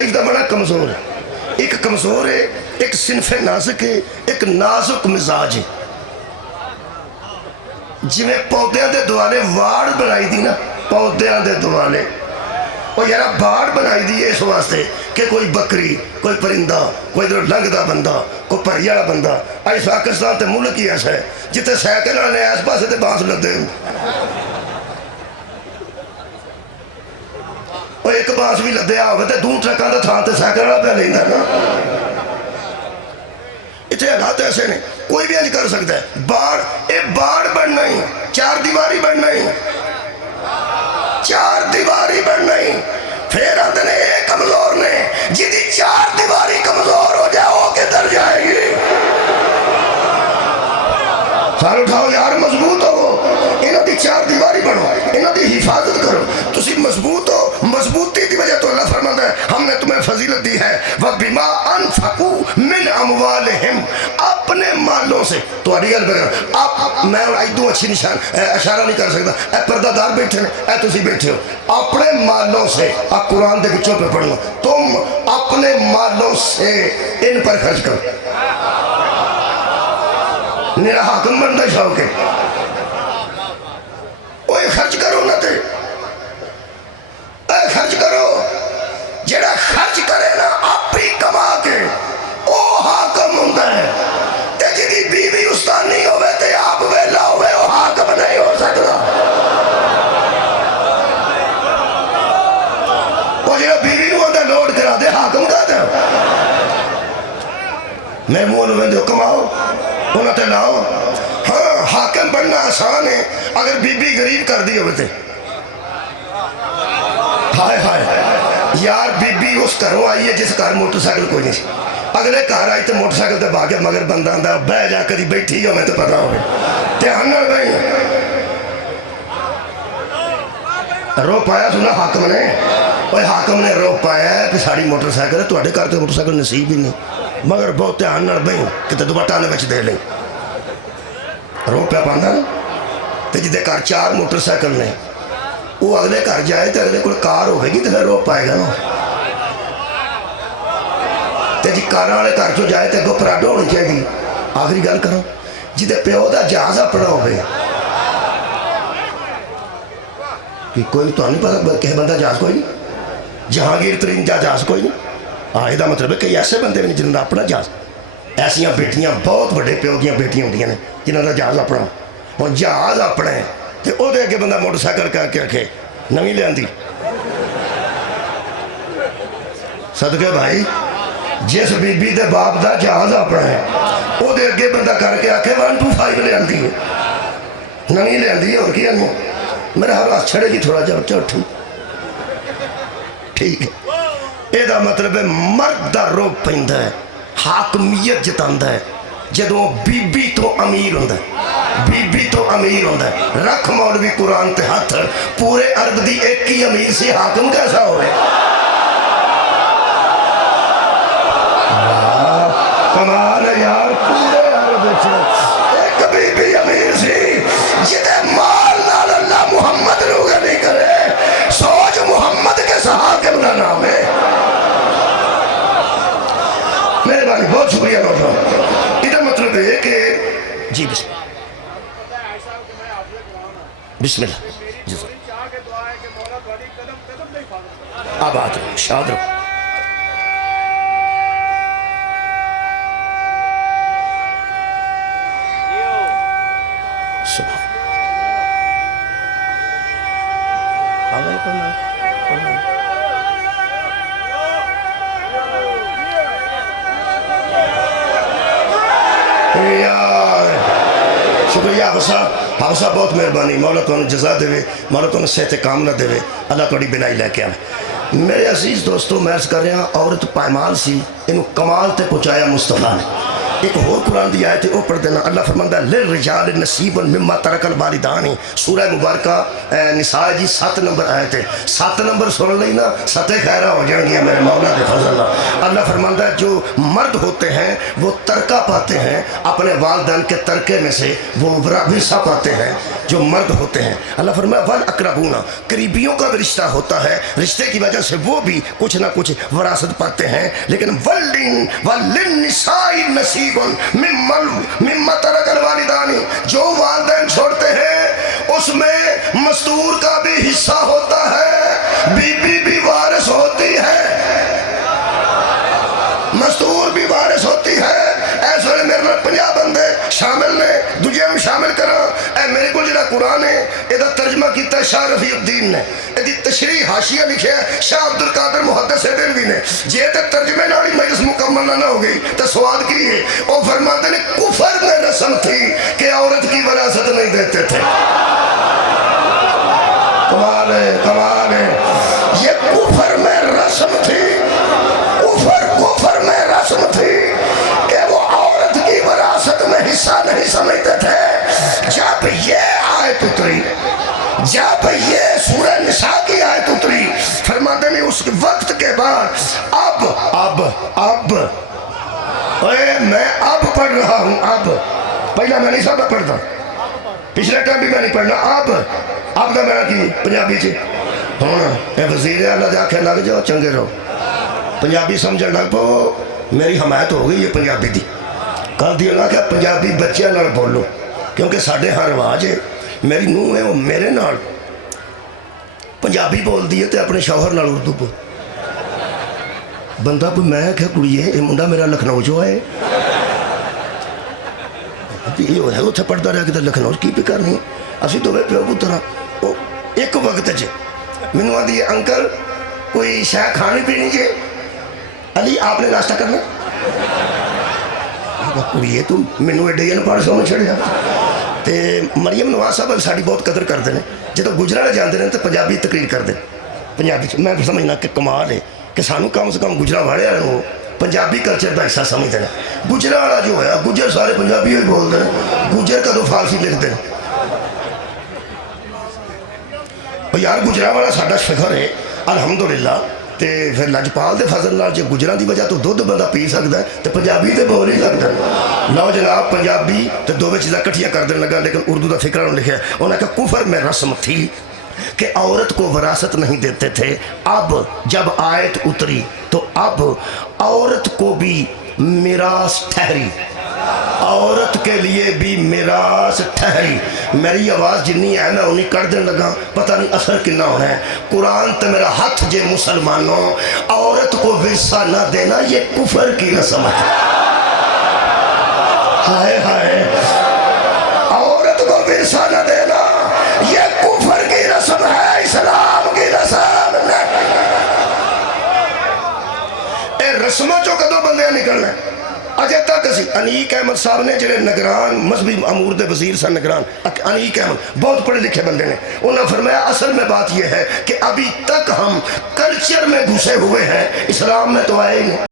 دا بڑا کمزور ہے، ایک کمزور ہے، ایک صنف نازک ہے، ایک نازک مزاج ہے. جویں پودیاں دے دوالے واڑ بنائی دی نا، پودیاں دے دوالے اور یارا باڑ بنائی دی اس واسطے کہ کوئی بکری، کوئی پرندہ، کوئی ادھر لنگدا بندہ، کوئی پری والا بندہ. اج پاکستان تے ملک ہی ایسا ہے جتے سائیکل والے اس پاسے تے بانس لدے اور ایک بانس بھی لدیا ہوگا تے دو ٹرکاں دا تھان تے سائیکل والا پہ لیندا نا. اتنے حالات ایسے نہیں، کوئی بھی اج کر سکتا ہے. باڑ، اے باڑ بننا ہی، چار دیواری بننا ہی، چار دیواری بننا ہی. پھر آتے نے ایک کمزور نے جدی چار دیواری کمزور ہو جائے وہ کدھر جائے گی. سال اٹھاؤ یار، مضبوط ہو، انہوں دی چار دیواری بنو، انہوں دی حفاظت کرو. تسی مضبوط ہو، مضبوطی دی وجہ تو اللہ فرماتا ہے ہم نے تمہیں فضیلت دی ہے وَبِمَا أَنفَقُوا مِنْ أَمْوَالِهِمْ، اپنے مالوں سے. تو اڈیال بگر آپ، میں ایدوں اچھی نشان اشارہ نہیں کر سکتا، اے پردہ دار بیٹھے نے، اے تسی بیٹھے ہو. اپنے مالوں سے، آپ قرآن دے بچوں پہ پڑھنا، تم اپنے مالوں سے ان پر خرچ کرو. میرا حاکم بندہ شوق ہے، وہ خرچ کرو نہ تے، اے خرچ کرو. جڑا خرچ کرے نا آپ ہی کما کے او حاکم ہوتا ہے. تے جدی بیوی استاد نہیں ہوئے تے آپ ویلا ہوئے وہ حاکم نہیں ہو سکتا. وہ جڑا بیوی نو آدھا لوڈ کرا دے حاکم کا دے. میں مول ہوئے دے کماؤ انہوں تے لاؤ. ہاں حاکم بننا آسان ہے اگر بی بی غریب کر دی ہوئے تے. ہائے ہائے یار، بی بی اس گھروں آئی ہے جس گھر موٹر سائیکل کوئی نہیں سی. اگلے گھر آئی تو موٹر سائیکل تے باگے مگر بندہ آندا بہ جا کدی بیٹھی ہو میں تو پتا ہوئے دھیان نہ بھائی. رو پایا سنا حاکم نے، اوے حاکم نے رو پایا ہے کہ ساری موٹر سائیکل ہے تواڈے گھر تے موٹر سائیکل نصیب ہی نہیں، مگر بہت دھیان نہ بھائی کتے دوپٹہ نے وچ دے لیں. رو پیا پاندا نا تے جدے گھر چار موٹر سائیکل نے وہ اگلے گھر جائے تو اگلے کوئی کار ہوئے گی تو پھر رو پائے گا نا. تے جی کار والے گھر چو جائے تو اگوں پراڈو ہونی چاہیے. آخری گل کرو جدے پیو دا جہاز اپنا ہوئے کہ کوئی تو نہیں پتا کہ بندہ جہاز کوئی نہیں، جہانگیر ترین جہاز کوئی نہیں. آئے دا مطلب ہے کہ ایسے بندے بھی نہیں جنہوں نے اپنا جہاز. ایسیاں بیٹیاں بہت بڑے پیو دیاں بیٹیاں ہوندیاں نے جنہوں نے جہاز اپنا، اور جہاز اپنا ہے تے او دے کے بندہ موٹر سائیکل کر کے رکھے نویں لے آندی. صدقے بھائی جس بی بی دے باپ دا جہاز اپنا ہے او دے اگے بندہ کر کے آکھے 125 لے آندی ہے، نویں لے آندی ہے. اور کیا نہیں میرے ہر ہاتھ چھڑے گی تھوڑا جا چوٹھی ٹھیک ہے. اے دا مطلب ہے مرد دا رو پیندا ہے، حاکمیت جتاندا ہے جدوں بی بی تو امیر ہوندا ہے، بی بی تو امیر ہوندا ہے. رکھ مولوی قرآن تے ہاتھ، پورے عرب دی ایک ہی امیر سے حاکم کیسا ہوئے. کمال ہے یار، پورے عرب ایک بی بی امیر سی جدے مال نال اللہ محمد نو غنی کرے. سوچ محمد کے حاکم کا نام ہے. مہربانی بہت شکریہ نوجوان. ادھر مطلب ہے کہ جی بسم اللہ جی آباد رہو، شاد رہو. سبحان شکریہ حافظ صاحب، بہت مہربانی. مولا تو جزا دے، مولا تو صحت کام نہ دے، اللہ تھوڑی بنائی لے کے آئے. میرے عزیز دوستو میں عرض کر رہا عورت پائمال سی، انہوں کمال تے پہنچایا مصطفیٰ نے. ایک اور قرآن دی آیت ہے وہ پڑھ دینا. اللہ فرماندہ للرجال نصیب مما ترک الوالدان، سورہ مبارکہ نساء جی 7 نمبر آیت ہے. 7 نمبر سن لئی نا 7 خیرہ ہو جائیں گے میرے مولا دے فضل اللہ. اللہ فرماتا ہے جو مرد ہوتے ہیں وہ ترکہ پاتے ہیں اپنے والدین کے ترکے میں سے، وہ حصہ پاتے ہیں جو مرد ہوتے ہیں۔ اللہ فرمایا والاقربون، قریبیوں کا بھی رشتہ ہوتا ہے، رشتے کی وجہ سے وہ بھی کچھ نہ کچھ وراثت پاتے ہیں، لیکن وللنساء نصیب مما ترک الوالدان، جو والدین چھوڑتے ہیں اس میں مستور کا بھی حصہ ہوتا ہے، بی بی بھی وارث ہوتی ہے، مستور بھی وارث ہوتی ہے۔ ایس ویلے میرے نال 50 بندے شامل نے، دوجے میں شامل کرا۔ اے میرے کو جڑا قرآن ہے یہ ترجمہ کیتا ہے شاہ رفیع الدین نے، یہ تشریح حاشیہ لکھے ہے شاہ عبد القادر محدث دہلوی نے۔ جے تے ترجمے نال ہی مجلس مکمل نہ ہو گئی تو سواد کی ہے، وہ فرماتے ہیں کفر میں رسم تھی کہ عورت کی وراثت نہیں دیتے تھے۔ کمال ہے، کمال ہے، یہ کفر میں رسم تھی، کفر میں رسم تھی کہ وہ عورت کی وراثت میں حصہ نہیں سمجھتے تھے۔ جب یہ آیت اتری، جب یہ سورہ نساء کی آیت اتری، فرماتے ہیں اس وقت کے بعد اب میں اب پڑھ رہا ہوں، اب پہلا میں نہیں سب پڑھتا، پچھلے ٹائم بھی میں نہیں پڑھنا، اب کا میں کی پنجابی چ ہونا اے وزیر اعلیٰ جا کے لگ جاؤ چنگے رہو، پنجابی سمجھن لگ پو، میری حمایت ہو گئی ہے پنجابی دی۔ کل دی اللہ کہ پنجابی بچیاں نال بولو، کیونکہ ساڑھے ہر رواج ہے، میری نوح ہے وہ میرے نال پنجابی بول دی ہے تے اپنے شوہر نال اردو بول۔ بندہ کوئی میں کہ کڑی ہے، یہ منڈا میرا لکھنؤ جو ہے، یہ ہے اتھے پڑھتا رہا کہ لکھنؤ کی پہ کرنی ہے، اسی تو پیو پترا ایک وقت چ مینوں آدھی انکل کوئی شاہ کھانی پینی جے، علی آپ نے ناشتہ کرنا، کڑیے تو مینوں ایڈے ہی پڑھ سو میں چھڑیا۔ تے مریم نواز صاحب ساری بہت قدر کرتے ہیں، جدو گجرا جاندے ہیں تو پنجابی تقریر کرتے ہیں پنجابی، میں سمجھنا کہ کمال ہے کہ سانو کم سے کم گجرا والے والوں کو پنجابی کلچر کا حصہ سمجھتے ہیں۔ گجرا والا جو ہے گجر سارے پنجابی ہی بولتے ہیں، گجر کدو فارسی لکھتے ہیں۔ یار گجرا والا ساڈا فخر ہے الحمدللہ، تے پھر لجپال دے فضل نال جے گجراں دی وجہ تو دودھ بندہ پی سکتا ہے تے پنجابی تے بول ہی سکتا ہے۔ لو جناب پنجابی تے دو چیزاں کٹھیاں کر دین لگا، لیکن اردو دا فکر انہوں لکھا ہے، انہوں نے کہا کفر میں رسم تھی کہ عورت کو وراثت نہیں دیتے تھے، اب جب آیت اتری تو اب عورت کو بھی میراث ٹھہری، عورت کے لیے بھی میراث ٹھہری۔ میری آواز جنی ہے میں انہیں کر دین لگا، پتہ نہیں اثر کنا ہونا ہے۔ قرآن تے میرا ہاتھ جے مسلمانوں، عورت کو ورثہ نہ دینا یہ کفر کی رسم ہے۔ ہائے ہائے، عورت کو ورثہ نہ دینا یہ کفر کی رسم ہے، اسلام کی رسم نہیں۔ اے رسمہ چو کدو بندے نکلنا ہے اجے تک اسی انیق احمد صاحب نے جڑے نگران مذہبی امور دے وزیر سن، نگران انیق احمد بہت پڑھے لکھے بندے نے، انہوں نے فرمایا اصل میں بات یہ ہے کہ ابھی تک ہم کلچر میں گھسے ہوئے ہیں، اسلام میں تو آئے ہی نہیں۔